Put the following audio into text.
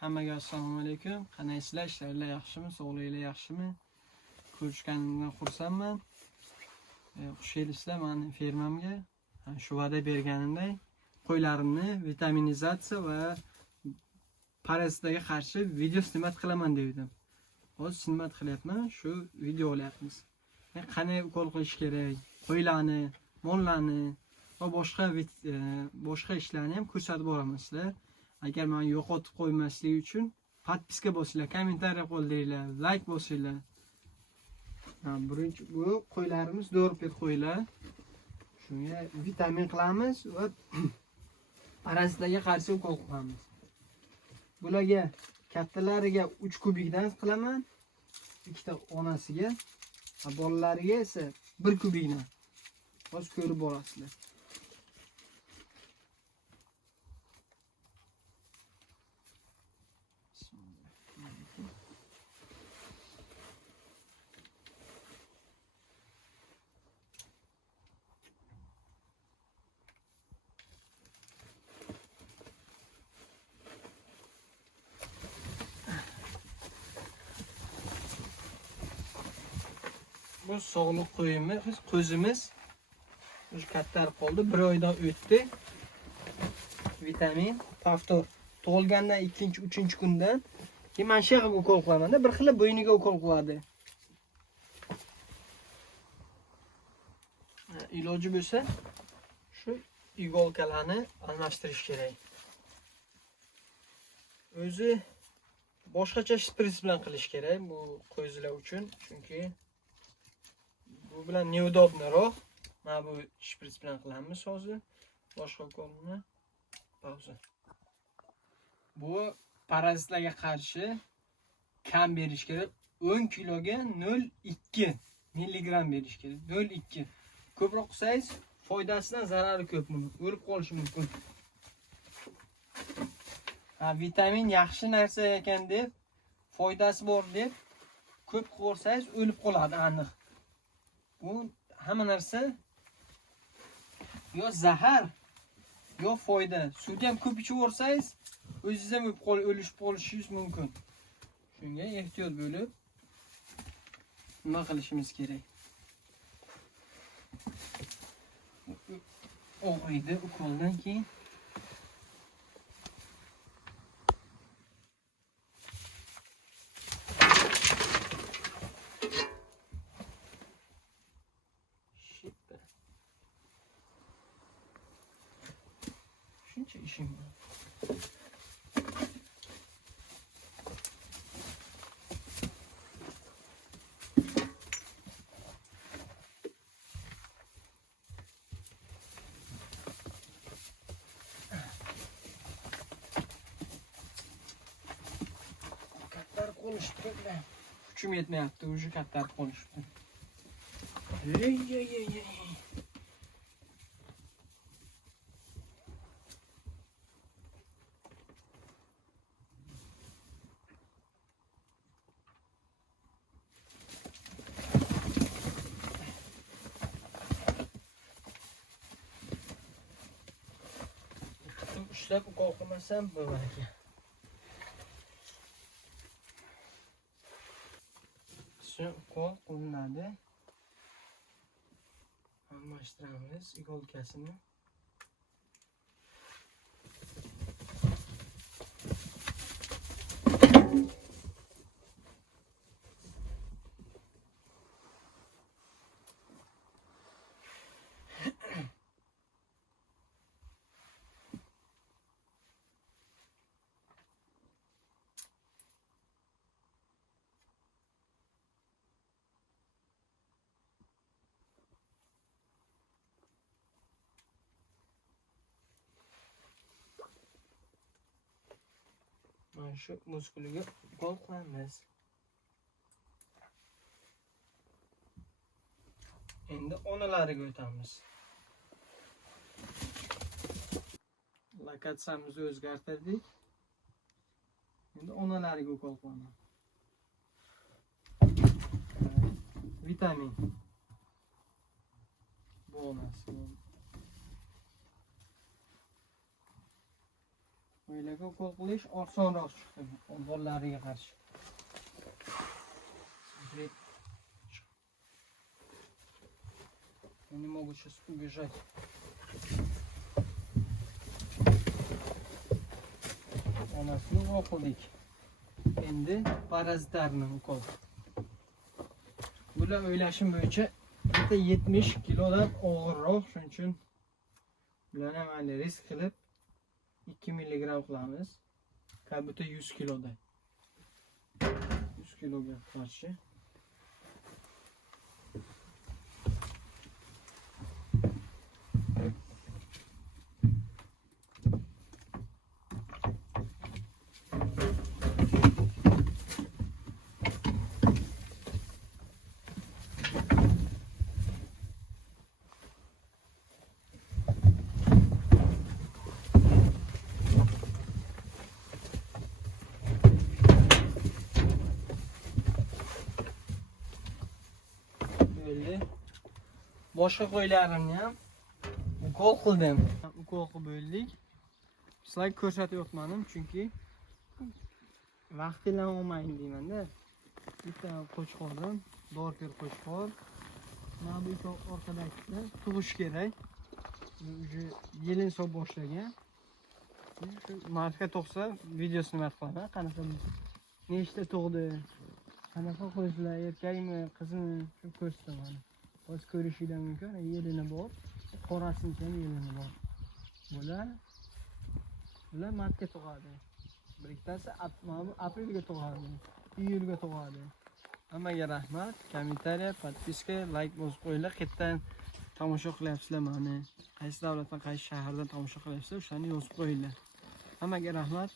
Hammaga assalomu alaykum. Qanaysizlar? Ishlaringiz yaxshimi? Sog'lig'ingiz yaxshimi? Ko'rishganimdan xursandman. Xush kelibsizlar meni fermamga. Shu va'da berganimdek qo'ylarimni vitaminizatsiya va parazitlarga qarshi video snimat qilaman dedim. Hozir snimat qilyapman, shu video olyapmiz. Qanday ukol qilish kerak, qo'ylarni, mollarni va boshqa ishlarni ham ko'rsatib boraman sizlar. Agar meni yo'qotib qo'ymaslik uchun podpiska bosinglar, kommentariy qoldiringlar, like bosinglar. Birinchi bu qo'ylarimiz do'rpet qo'ylar. Shunga vitamin qilamiz va parazitlarga qarshi ukol qilamiz. Bularga kattalariga 3 kubikdan qilaman, ikkita onasiga, bolalariga esa 1 kubikdan. Hozir ko'rib borasizlar. Bu sog'liq qo'zimiz o'sha kattarib qoldi, 1 oydan o'tdi. Vitamin paftor tug'ilgandan 2-3 kundan keyin men shu yerga ukol qilaman-da, bir xil bo'yniga ukol qiladi. Iloji bo'lsa shu igolkalarni almashtirish kerak. O'zi boshqacha shpris bilan qilish kerak bu qo'zilar uchun, chunki bu bilan neudobniroq. Mana bu shpris bilan qilamiz hozir. Boshqa ukolni pauza. Bu parazitlarga qarshi kam berish kerak. 10 kiloga 0,2 milligram berish kerak. 0,2. Ko'proq qilsangiz foydasidan zarari ko'p, o'lib qolishi mumkin. Vitamin yaxshi narsa ekan deb, foydasi bor deb ko'p qilsangiz o'lib qoladi aniq. Bu hamma narsa yo zahar, yo foyda. Suvni ham ko'p ichib olsangiz, o'zingiz ham o'lib qolishingiz mumkin. Shunga ehtiyot bo'lib nima qilishimiz kerak? Og'riydi ukoldan keyin. Shuncha ishim bor. Kattarib qolishdi. Kuchim yetmayapti, o'sha kattarib qolishdi. Ushlab ukol qilmasam bo'lmaydi. Shu ukol qilinadi. Almashtiramiz igolkasini. Shu muskuliga ukol qilamiz. Endi onalariga o'tamiz. Lokatsiyamizni o'zgartirdik. Endi onalariga ukol qilaman. Vitamin. Bu onasi. Qo'ylarga ukol qilish osonroq chiqdi o'g'illariga qarshi. Я не могу сейчас убежать. Onasini ukol qildik. Endi parazitlarni ukol. Bular o'ylashim bo'yicha 70 kilodan og'irroq, shuning uchun bularni mayli risk qilib 2 milligram qilamiz. Kabuta 100 kiloda. 100 kiloga qarshi. Boshqa qo'ylarimni ham ukol qildim. Ukol qilib bo'ldik. Sizlarga ko'rsatyapman chunki vaqtinglar olmaydi deyman-da. Bitta qo'chqordan, dorker qo'chqor. Mana bu orqadagilar tug'ish kerak. Uje yelin so'b boshlagan. Shu marka tug'sa videosini nima qilaman? Qanaqa nechta tug'di? Qanaqa qo'yishlar, erkakmi, qizmi? Shu ko'rsataman. O'z ko'rishinglar mumkin. Yelini bor. Qorasini ham yelini bor. Bular martga tug'adi. Bir ikkitasi aprelga tug'adi. Iyulga tug'adi. Hammaga rahmat. Kommentariya, podpiska, like bosib qo'yinglar. Qayerdan tomosha qilyapsizlar meni? Qaysi davlatdan, qaysi shahardan tomosha qilyapsizlar? O'shani yozib qo'yinglar. Hammaga rahmat.